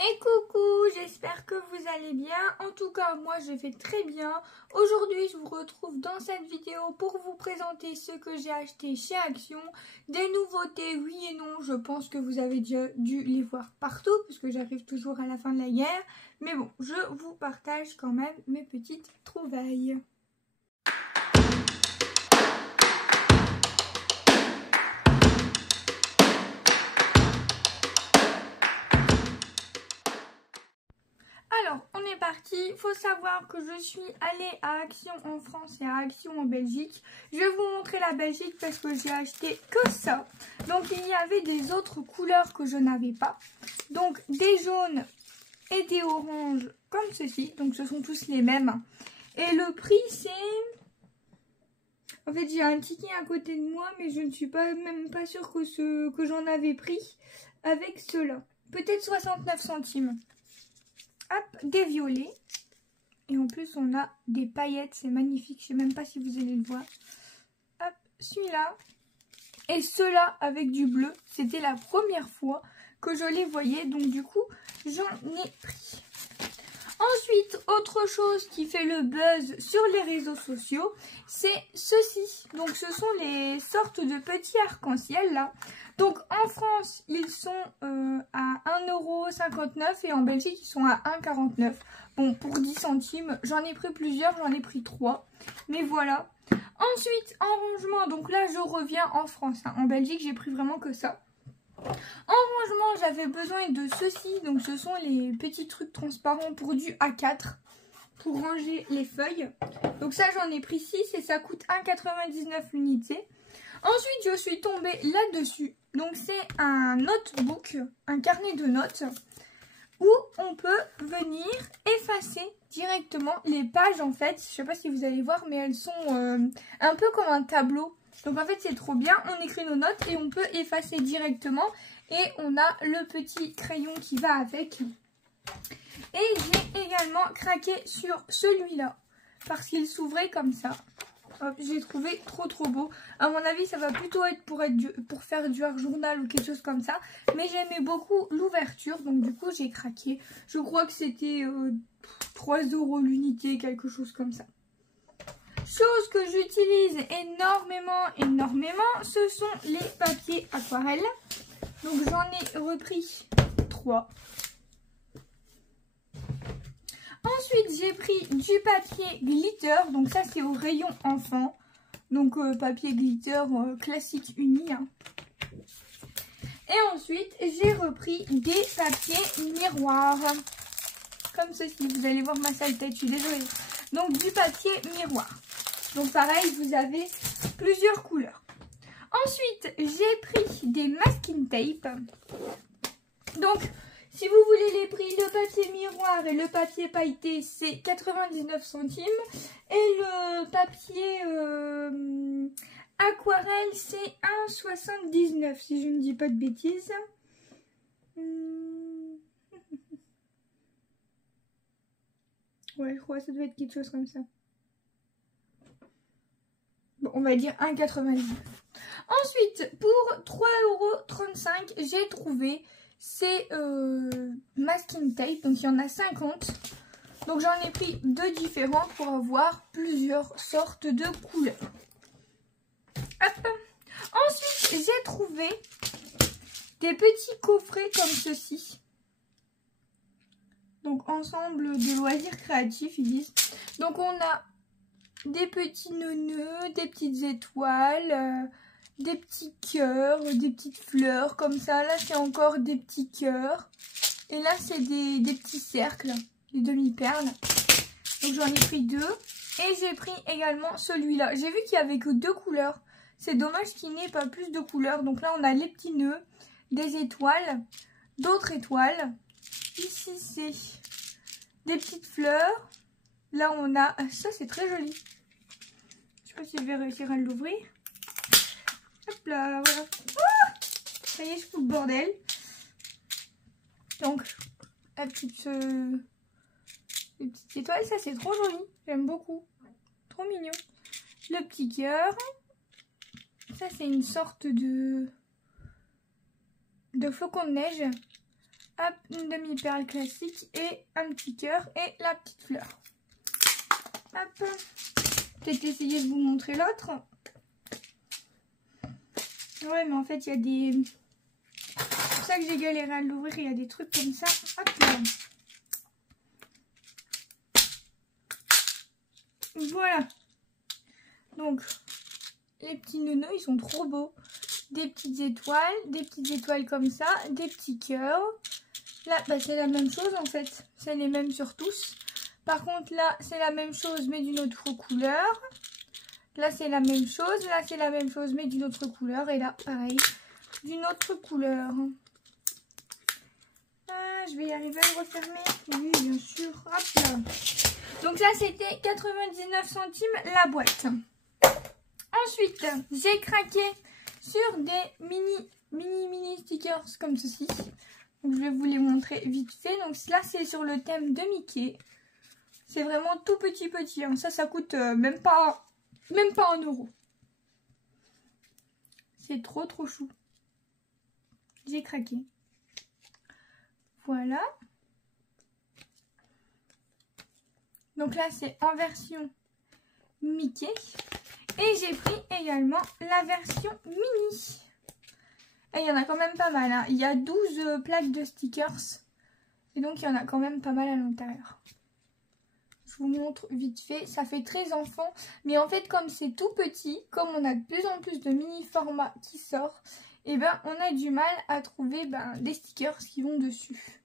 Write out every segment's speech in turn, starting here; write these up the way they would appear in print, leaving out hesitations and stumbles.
Et coucou, j'espère que vous allez bien. En tout cas, moi je vais très bien. Aujourd'hui, je vous retrouve dans cette vidéo pour vous présenter ce que j'ai acheté chez Action. Des nouveautés, oui et non. Je pense que vous avez déjà dû les voir partout, puisque j'arrive toujours à la fin de la guerre. Mais bon, je vous partage quand même mes petites trouvailles. Alors, on est parti. Il faut savoir que je suis allée à Action en France et à Action en Belgique. Je vais vous montrer la Belgique parce que j'ai acheté que ça. Donc, il y avait des autres couleurs que je n'avais pas. Donc, des jaunes et des oranges comme ceci. Donc, ce sont tous les mêmes. Et le prix, c'est... En fait, j'ai un ticket à côté de moi, mais je ne suis même pas sûre que j'en avais pris avec ceux-là. Peut-être 69 centimes. Hop, des violets. Et en plus, on a des paillettes. C'est magnifique. Je ne sais même pas si vous allez le voir. Hop, celui-là. Et ceux-là avec du bleu. C'était la première fois que je les voyais. Donc, du coup, j'en ai pris. Ensuite, autre chose qui fait le buzz sur les réseaux sociaux, c'est ceci. Donc, ce sont les sortes de petits arcs-en-ciel là. Donc, en France, ils sont à 1,59 € et en Belgique, ils sont à 1,49 €. Bon, pour 10 centimes, j'en ai pris plusieurs, j'en ai pris 3. Mais voilà. Ensuite, en rangement, donc là, je reviens en France. En Belgique, j'ai pris vraiment que ça. En rangement, j'avais besoin de ceci. Donc, ce sont les petits trucs transparents pour du A4. Pour ranger les feuilles. Donc, ça, j'en ai pris 6 et ça coûte 1,99 € l'unité. Ensuite, je suis tombée là-dessus. Donc, c'est un notebook, un carnet de notes, où on peut venir effacer directement les pages, en fait. Je ne sais pas si vous allez voir, mais elles sont un peu comme un tableau. Donc, en fait, c'est trop bien. On écrit nos notes et on peut effacer directement. Et on a le petit crayon qui va avec. Et j'ai également craqué sur celui-là, parce qu'il s'ouvrait comme ça. Hop, j'ai trouvé trop beau. À mon avis, ça va plutôt être pour faire du art journal ou quelque chose comme ça. Mais j'aimais beaucoup l'ouverture, donc du coup, j'ai craqué. Je crois que c'était 3 € l'unité, quelque chose comme ça. Chose que j'utilise énormément, ce sont les papiers aquarelles. Donc j'en ai repris 3. Ensuite, j'ai pris du papier glitter. Donc ça, c'est au rayon enfant. Donc papier glitter classique uni. Hein. Et ensuite, j'ai repris des papiers miroirs. Comme ceci. Vous allez voir ma sale tête, je suis désolée. Donc du papier miroir. Donc pareil, vous avez plusieurs couleurs. Ensuite, j'ai pris des masking tape. Donc... si vous voulez les prix, le papier miroir et le papier pailleté, c'est 99 centimes. Et le papier aquarelle, c'est 1,79 € si je ne dis pas de bêtises. Ouais, je crois que ça doit être quelque chose comme ça. Bon, on va dire 1,99 €. Ensuite, pour 3,35 €, j'ai trouvé... c'est masking tape, donc il y en a 50. Donc j'en ai pris 2 différents pour avoir plusieurs sortes de couleurs. Hop. Ensuite, j'ai trouvé des petits coffrets comme ceci. Donc ensemble de loisirs créatifs, ils disent. Donc on a des petits nœuds, des petites étoiles... des petits cœurs, des petites fleurs comme ça. Là, c'est encore des petits cœurs. Et là, c'est des petits cercles, des demi-perles. Donc, j'en ai pris 2. Et j'ai pris également celui-là. J'ai vu qu'il n'y avait que 2 couleurs. C'est dommage qu'il n'y ait pas plus de couleurs. Donc là, on a les petits nœuds, des étoiles, d'autres étoiles. Ici, c'est des petites fleurs. Là, on a... ça, c'est très joli. Je ne sais pas si je vais réussir à l'ouvrir. Hop là, voilà. Ah, ça y est, je fous le bordel. Donc, la petite, les petites étoiles, ça c'est trop joli. J'aime beaucoup. Trop mignon. Le petit cœur. Ça c'est une sorte de flocon de neige. Hop, une demi-perle classique et un petit cœur et la petite fleur. Hop. Peut-être essayer de vous montrer l'autre. Ouais, mais en fait, il y a des... C'est pour ça que j'ai galéré à l'ouvrir. Il y a des trucs comme ça. Hop là. Voilà. Donc, les petits neuneux, ils sont trop beaux. Des petites étoiles comme ça, des petits cœurs. Là, bah, c'est la même chose en fait. C'est les mêmes sur tous. Par contre, là, c'est la même chose, mais d'une autre couleur. Là, c'est la même chose. Là, c'est la même chose, mais d'une autre couleur. Et là, pareil, d'une autre couleur. Ah, je vais y arriver à le refermer. Oui, bien sûr. Hop là. Donc là, c'était 99 centimes la boîte. Ensuite, j'ai craqué sur des mini stickers comme ceci. Donc, je vais vous les montrer vite fait. Donc là, c'est sur le thème de Mickey. C'est vraiment tout petit. Hein. Ça coûte même pas 1 euro. C'est trop chou. J'ai craqué. Voilà. Donc là, c'est en version Mickey. Et j'ai pris également la version mini. Et il y en a quand même pas mal. Hein. Il y a 12 plaques de stickers. Et donc, il y en a quand même pas mal à l'intérieur. Je vous montre vite fait. Ça fait 13 enfants. Mais en fait, comme c'est tout petit, comme on a de plus en plus de mini formats qui sortent, et ben, on a du mal à trouver des stickers qui vont dessus.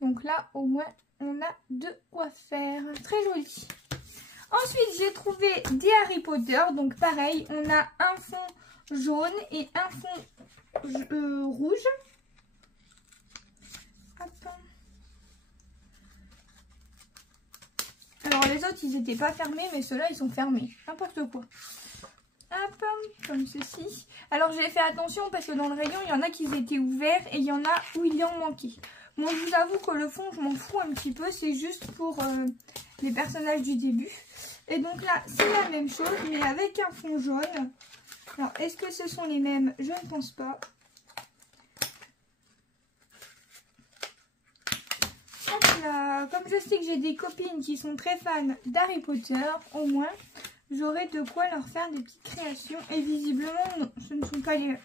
Donc là, au moins, on a de quoi faire. Très joli. Ensuite, j'ai trouvé des Harry Potter. Donc pareil, on a un fond jaune et un fond rouge. Attends. Alors les autres, ils n'étaient pas fermés, mais ceux-là, ils sont fermés. N'importe quoi. Hop, comme ceci. Alors j'ai fait attention parce que dans le rayon, il y en a qui étaient ouverts et il y en a où il en manquait. Bon, je vous avoue que le fond, je m'en fous un petit peu. C'est juste pour les personnages du début. Et donc là, c'est la même chose, mais avec un fond jaune. Alors, est-ce que ce sont les mêmes? Je ne pense pas. Hop là. Comme je sais que j'ai des copines qui sont très fans d'Harry Potter, au moins, j'aurai de quoi leur faire des petites créations. Et visiblement, non, ce ne sont pas les mêmes.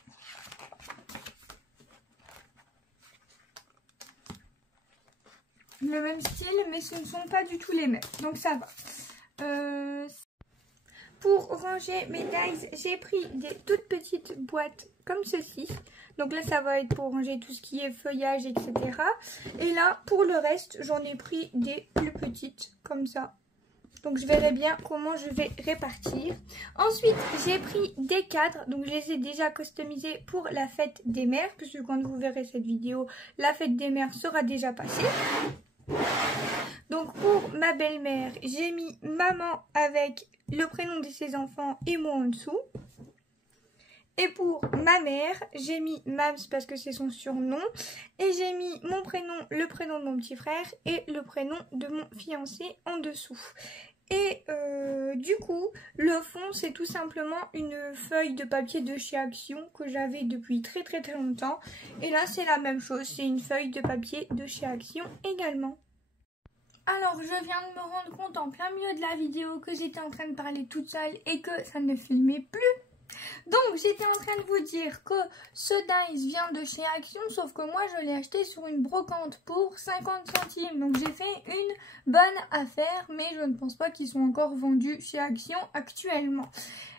Le même style, mais ce ne sont pas du tout les mêmes. Donc ça va. Pour ranger mes dies, j'ai pris des toutes petites boîtes comme ceci. Donc là, ça va être pour ranger tout ce qui est feuillage, etc. Et là, pour le reste, j'en ai pris des plus petites comme ça. Donc je verrai bien comment je vais répartir. Ensuite, j'ai pris des cadres. Donc je les ai déjà customisés pour la fête des mères. Puisque quand vous verrez cette vidéo, la fête des mères sera déjà passée. Donc pour ma belle-mère, j'ai mis maman avec le prénom de ses enfants et moi en dessous. Et pour ma mère, j'ai mis Mams parce que c'est son surnom. Et j'ai mis mon prénom, le prénom de mon petit frère et le prénom de mon fiancé en dessous. Et du coup, le fond, c'est tout simplement une feuille de papier de chez Action que j'avais depuis très longtemps. Et là, c'est la même chose, c'est une feuille de papier de chez Action également. Alors, je viens de me rendre compte en plein milieu de la vidéo que j'étais en train de parler toute seule et que ça ne filmait plus. Donc, j'étais en train de vous dire que ce dice vient de chez Action, sauf que moi, je l'ai acheté sur une brocante pour 50 centimes. Donc, j'ai fait une bonne affaire, mais je ne pense pas qu'ils sont encore vendus chez Action actuellement.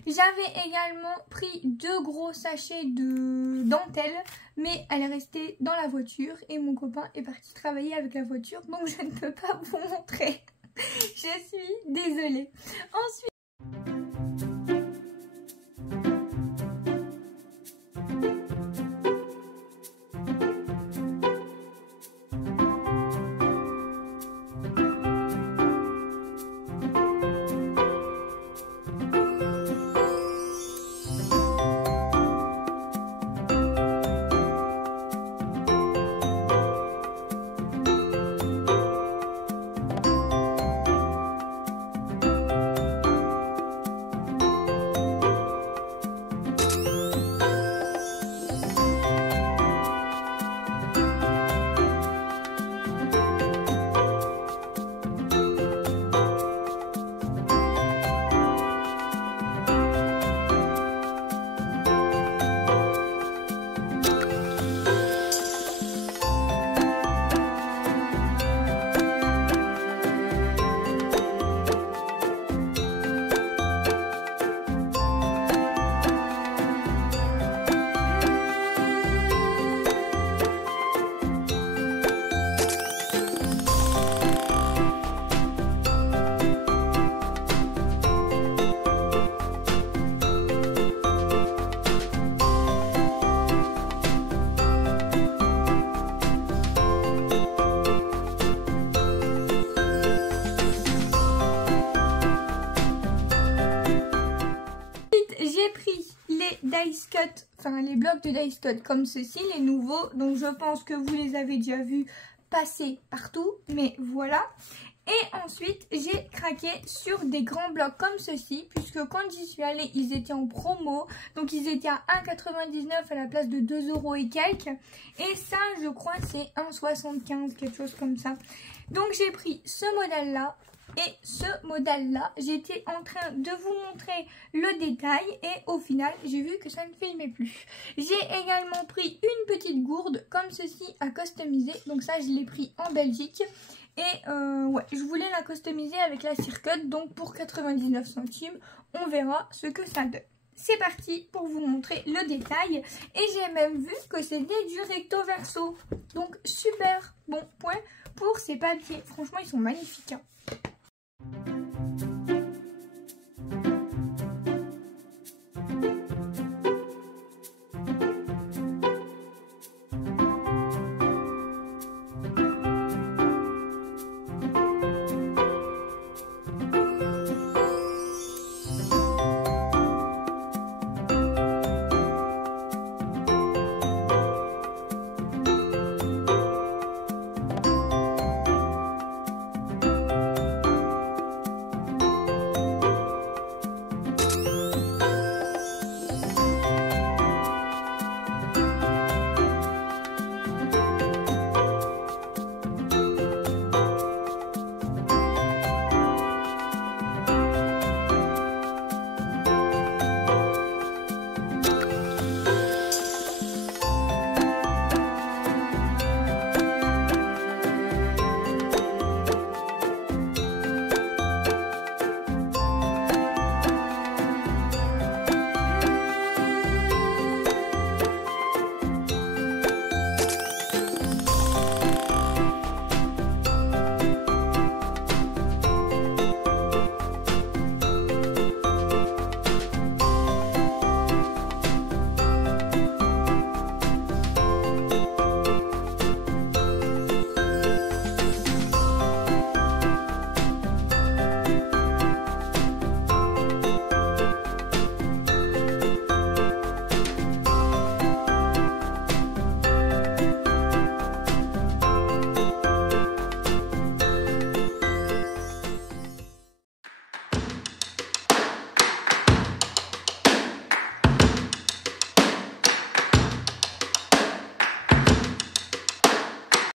J'avais également pris 2 gros sachets de dentelle, mais elle est restée dans la voiture et mon copain est parti travailler avec la voiture, donc je ne peux pas vous montrer. Je suis désolée. Ensuite, dice cut, enfin les blocs de dice cut comme ceci, les nouveaux. Donc je pense que vous les avez déjà vus passer partout, mais voilà. Et ensuite, j'ai craqué sur des grands blocs comme ceci, puisque quand j'y suis allée, ils étaient en promo. Donc, ils étaient à 1,99 € à la place de 2 € et quelques. Et ça, je crois, c'est 1,75 €, quelque chose comme ça. Donc, j'ai pris ce modèle-là et ce modèle-là. J'étais en train de vous montrer le détail et au final, j'ai vu que ça ne filmait plus. J'ai également pris une petite gourde comme ceci à customiser. Donc, ça, je l'ai pris en Belgique. Et ouais, je voulais la customiser avec la circuit, donc pour 99 centimes, on verra ce que ça donne. C'est parti pour vous montrer le détail. Et j'ai même vu que c'était du recto verso. Donc super bon point pour ces papiers. Franchement, ils sont magnifiques, hein.